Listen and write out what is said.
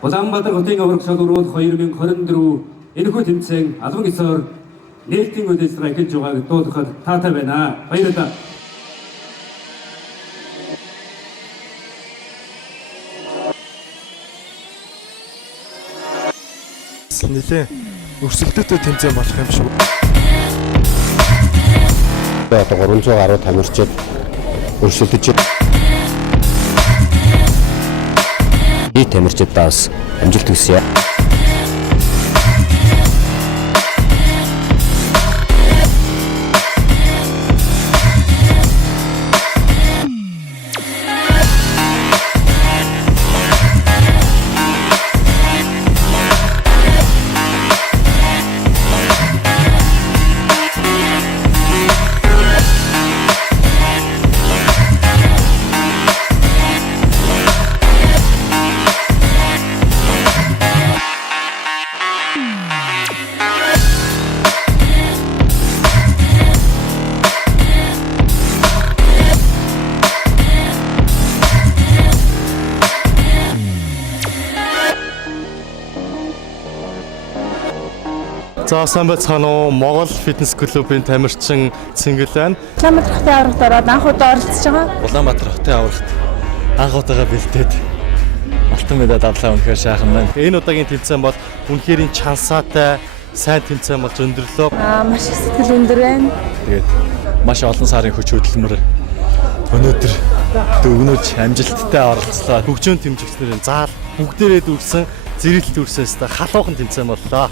Улаанбаатар хотын аврах шалгуур 2024 энэхүү тэмцээн албан ёсоор нээлтийн үйл ажиллагаа эхэлж байгааг дуулахад таатай байна. Баярлалаа. Нилээ өрсөлдөөтэй тэмцээн болох юм шүү. Одоо 300 гаруй тамирчид өрсөлдөж би тамирчидаас амжилт хүсье. За сайн байцгаана уу? Монгол фитнес клубын тамирчин Цэнгэл байна. Улаанбаатар хотын аврагт ороод анх удаа оролцож байгаа. Улаанбаатар хотын аврагт анх удаага бэлдээд алтан медаль авлаа, үнэхээр шаахан байна. Энэ удаагийн тэмцээн бол үнэхээр чансаатай сайн тэмцээн болж өндөрлөө. Маш их сэтгэл өндөр байна. Тэгээд маш олон сарын хүч хөдөлмөр өнөөдөр дөгнөж амжилттай оролцлоо. Хөгжөөн тэмцэгчнэрийн заал бүгдээрээ дүрсэн, зэрэлт дүрсээс халуухан тэмцээн боллоо.